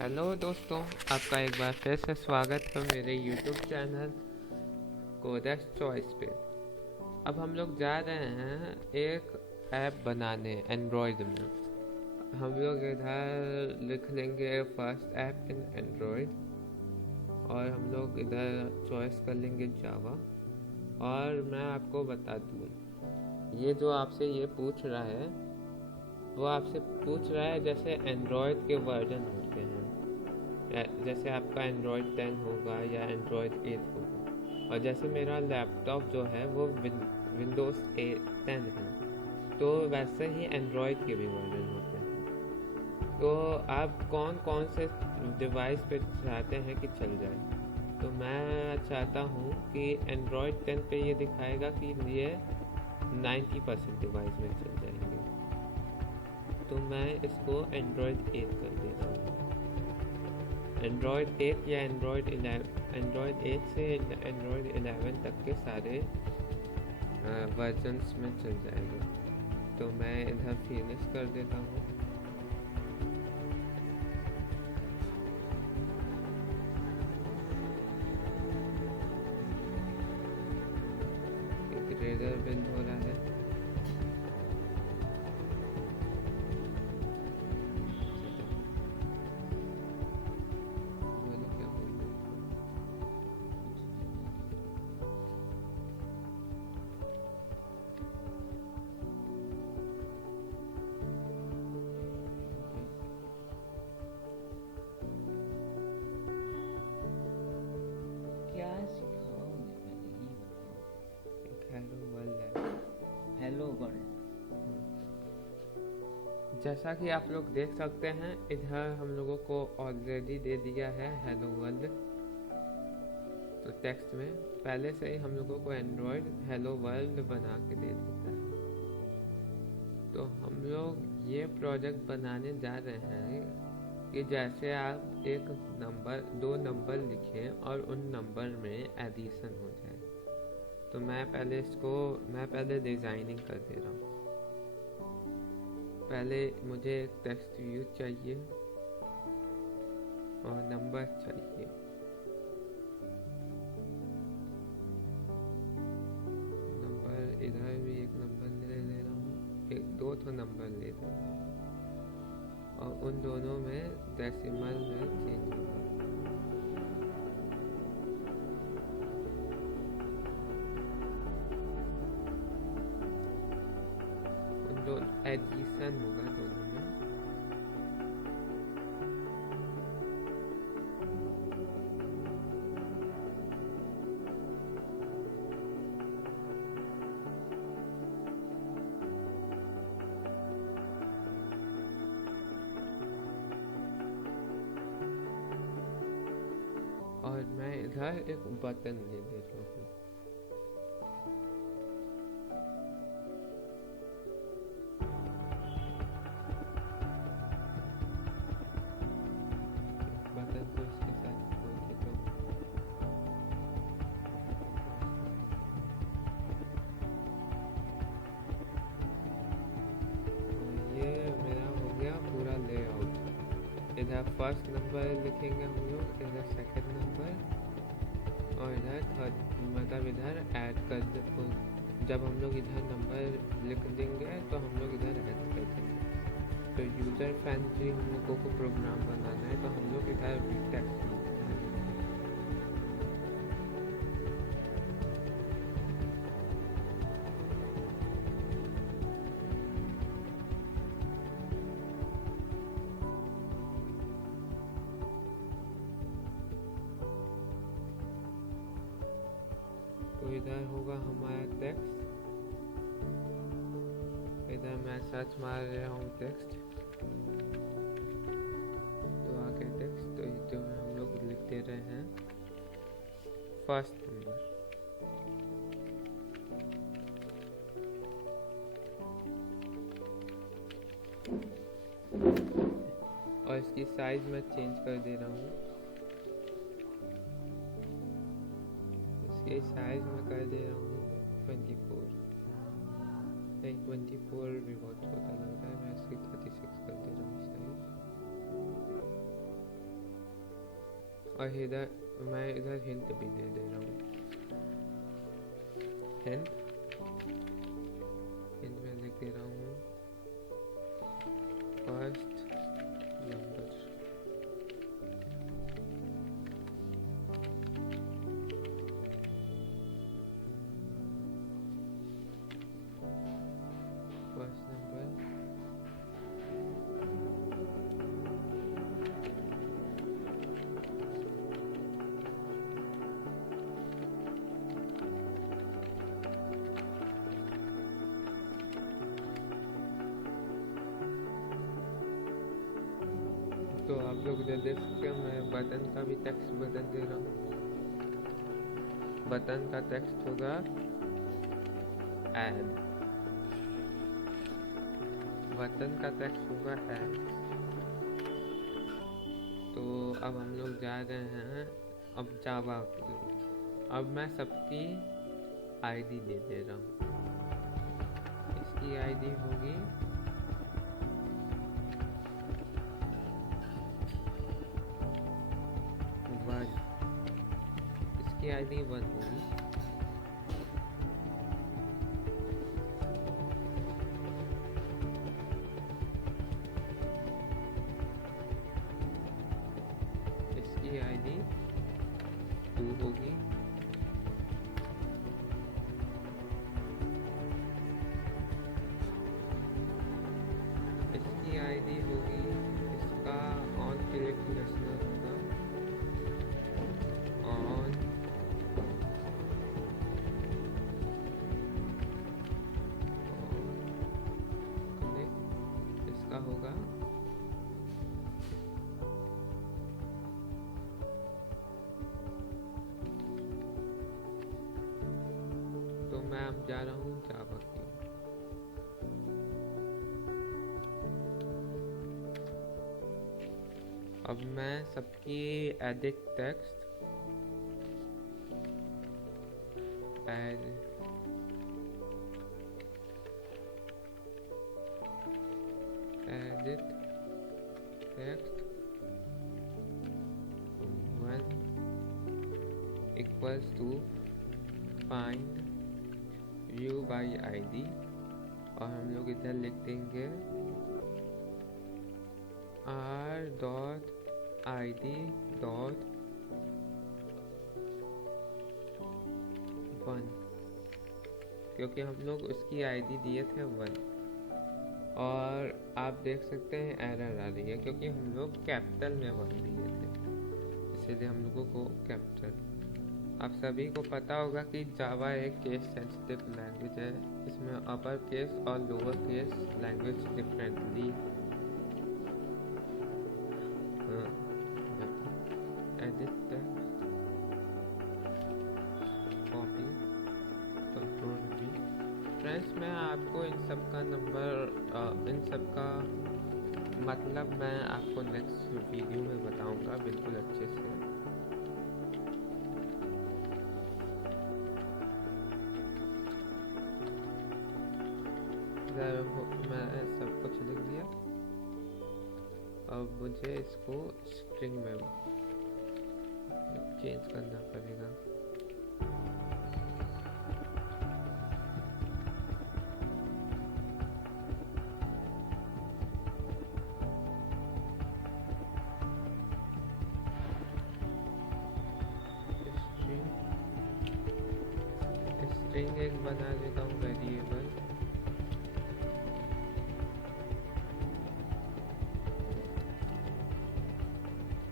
Hello दोस्तों, आपका एक बार फिर से स्वागत है मेरे यूट्यूब चैनल कोडेक्स चॉइस पे। अब हम लोग जा रहे हैं एक ऐप बनाने एंड्रॉयड में। हम लोग इधर लिख लेंगे फर्स्ट ऐप इन एंड्रॉयड और हम लोग इधर चॉइस कर लेंगे जावा। और मैं आपको बता दूँ, ये जो आपसे ये पूछ रहा है वो आपसे पूछ रहा है जैसे एंड्रॉयड के वर्जन होते हैं, जैसे आपका एंड्रॉयड 10 होगा या एंड्रॉयड 8 होगा। और जैसे मेरा लैपटॉप जो है वो विंडोज़ 10 है, तो वैसे ही एंड्रॉयड के भी वर्जन होते हैं। तो आप कौन कौन से डिवाइस पे चाहते हैं कि चल जाए? तो मैं चाहता हूँ कि एंड्रॉयड 10 पे ये दिखाएगा कि ये 90% डिवाइस में चल जाएंगे, तो मैं इसको एंड्रॉयड 8 कर दे रहा हूँ। एंड्रॉयड 8 या एंड्रॉयड 8 से एंड्रॉयड 11 तक के सारे वर्जन्स में चल जाएगा। तो मैं इधर फिनिश कर देता हूँ। एक रेडर बिल्ड हो रहा है। क्या सिखाओगे पहले ये बताओ। एक हेलो वर्ल्ड है। Hello world. जैसा कि आप लोग देख सकते हैं, इधर हम लोगों को ऑलरेडी दे दिया है हेलो वर्ल्ड। तो टेक्स्ट में पहले से ही हम लोगों को एंड्रॉयड हेलो वर्ल्ड बना के दे देता है। तो हम लोग ये प्रोजेक्ट बनाने जा रहे हैं कि जैसे आप एक नंबर 2 नंबर लिखें और उन नंबर में एडिशन हो जाए। तो मैं पहले डिज़ाइनिंग कर दे रहा हूँ। पहले मुझे एक टेक्स्ट व्यू चाहिए और नंबर चाहिए। नंबर इधर भी एक नंबर ले रहा हूँ, एक 2 तो नंबर ले रहा हूँ और उन दोनों में डेसिमल में चेंज होगा। उन दो एडिशन होगा दोनों में। और मैं इधर एक बटन ले देता हूँ। बटन को इसके साथ खोल देता हूँ। ये मेरा हो गया पूरा लेआउट। इधर फर्स्ट नंबर लिखेंगे हम लोग, इधर सेकंड नंबर और इधर थर्ड, मतलब इधर ऐड कर दे। जब हम लोग इधर नंबर लिख देंगे तो हम लोग इधर ऐड कर देंगे। तो यूज़र फ्रेंडली हम लोगों को प्रोग्राम बनाना है, तो हम लोग इधर भी टेक्स्ट लिखना है। तो इधर होगा हमारा टेक्स्ट। इधर मैं सर्च मार रहा हूँ टेक्स्ट, तो आगे टेक्स्ट। तो जो हम लोग लिख दे रहे हैं फर्स्ट नंबर। और इसकी साइज मैं चेंज कर दे रहा हूँ। इसकी साइज मैं कर दे रहा हूँ 24। नहीं, 24 भी बहुत छोटा लग रहा है, मैं इसकी 36 कर दे रहा हूँ साइज। और इधर मैं इधर हिंट भी दे दे रहा हूँ। हिंट हिंट में लिख दे रहा हूँ फर्स्ट नंबर। फर्स्ट नंबर तो आप लोग इधर देख सकते हो, मैं बटन का भी टेक्स्ट बदल दे रहा हूँ। बटन का टेक्स्ट होगा ऐड, बटन का टेक्स्ट होगा ऐड। तो अब हम लोग जा रहे हैं अब जावा। अब मैं सबकी आईडी दे दे रहा हूँ। इसकी आईडी होगी वन, इसकी आईडी वन होगी। इसकी आईडी टू होगी। इसकी आईडी होगी, इसका ऑन क्लिक रखना होगा, ऑन क्लिक इसका होगा तो मैं अब जा रहा हूँ जावा की। अब मैं सबकी edit text edit text one equals to find view by ID, और हम लोग इधर लिख देंगे r dot id dot one, क्योंकि हम लोग उसकी आईडी दिए थे वन। और आप देख सकते हैं एरर आ रही है क्योंकि हम लोग कैपिटल में वन दिए थे, इसीलिए हम लोगों को कैपिटल। आप सभी को पता होगा कि जावा एक केस सेंसिटिव लैंग्वेज है, इसमें अपर केस और lower case language differently. Edit text copy control V। Friends, मैं आपको इन सब का नंबर इन सब का मतलब मैं आपको नेक्स्ट वीडियो में बताऊंगा बिल्कुल अच्छे से। मैं सब कुछ लिख दिया। अब मुझे इसको स्ट्रिंग में चेंज करना पड़ेगा। स्ट्रिंग एक बना देता हूँ वेरिएबल।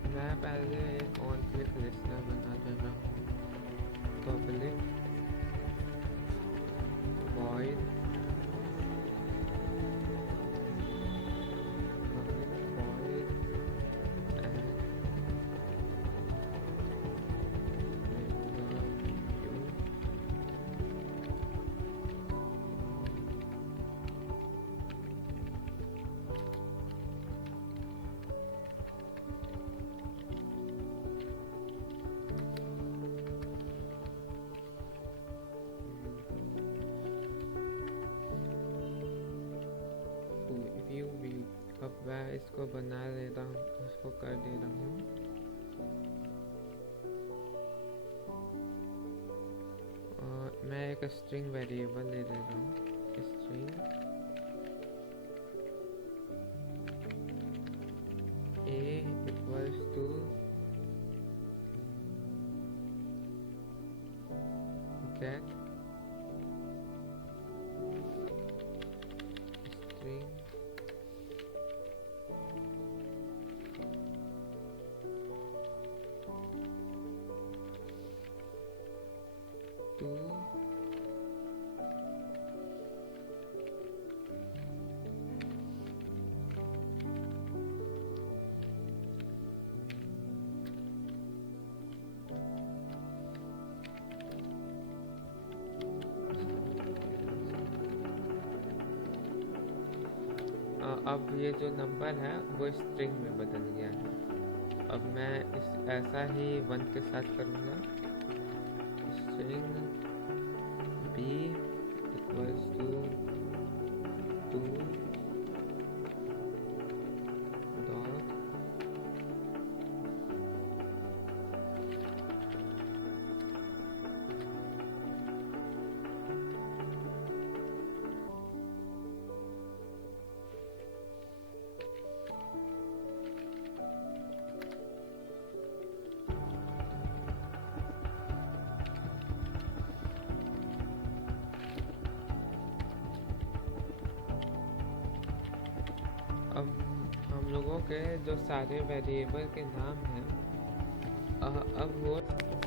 मैं पहले एक ऑन क्लिक लिस्नर बना देना हूँ। पब्लिक वॉइड अब मैं इसको बना देता हूँ, इसको कर दे रहा हूँ मैं एक स्ट्रिंग वेरिएबल ले ले रहा हूँ, string a equals to get string to अब ये जो नंबर है वो स्ट्रिंग में बदल गया है। अब मैं इस ऐसा ही 1 के साथ करूँगा, string b equals to 2 dot अब हम लोगों के जो सारे वेरिएबल के नाम हैं अब वो,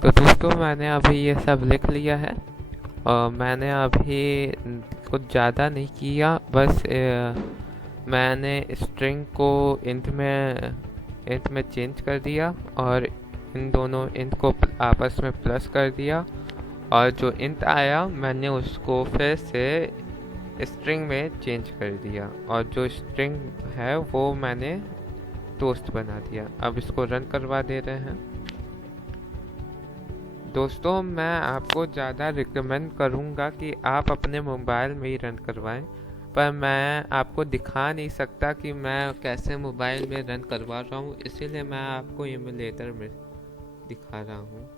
तो दोस्तों मैंने अभी ये सब लिख लिया है और मैंने अभी कुछ ज़्यादा नहीं किया, बस मैंने स्ट्रिंग को इंट में चेंज कर दिया और इन दोनों इंट को आपस में प्लस कर दिया, और जो इंट आया मैंने उसको फिर से स्ट्रिंग में चेंज कर दिया, और जो स्ट्रिंग है वो मैंने टोस्ट बना दिया। अब इसको रन करवा दे रहे हैं। दोस्तों मैं आपको ज़्यादा रिकमेंड करूँगा कि आप अपने मोबाइल में ही रन करवाएं, पर मैं आपको दिखा नहीं सकता कि मैं कैसे मोबाइल में रन करवा रहा हूँ, इसीलिए मैं आपको इमुलेटर में दिखा रहा हूँ।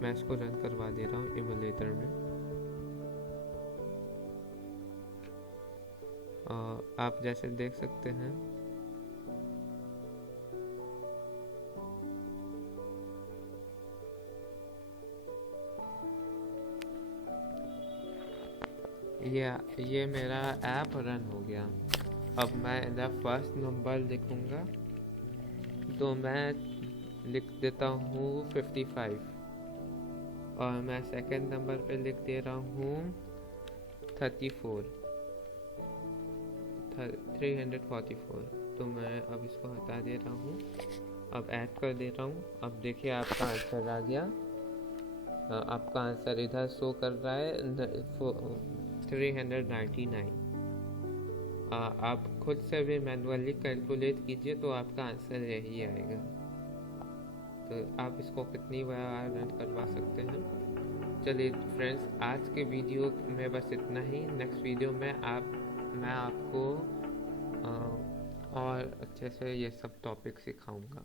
मैं इसको रन करवा दे रहा हूँ इमुलेटर में। आप जैसे देख सकते हैं ये मेरा ऐप रन हो गया। अब मैं इधर फर्स्ट नंबर लिखूंगा, तो मैं लिख देता हूँ 55, और मैं सेकंड नंबर पे लिख दे रहा हूँ 344। तो मैं अब इसको हटा दे रहा हूँ, अब ऐड कर दे रहा हूँ। अब देखिए आपका आंसर आ गया। आपका आंसर इधर शो कर रहा है 399। आप खुद से भी मैनुअली कैलकुलेट कीजिए तो आपका आंसर यही आएगा। तो आप इसको कितनी बार रन करवा सकते हैं। चलिए फ्रेंड्स, आज के वीडियो में बस इतना ही। नेक्स्ट वीडियो में मैं आपको और अच्छे से ये सब टॉपिक सिखाऊंगा।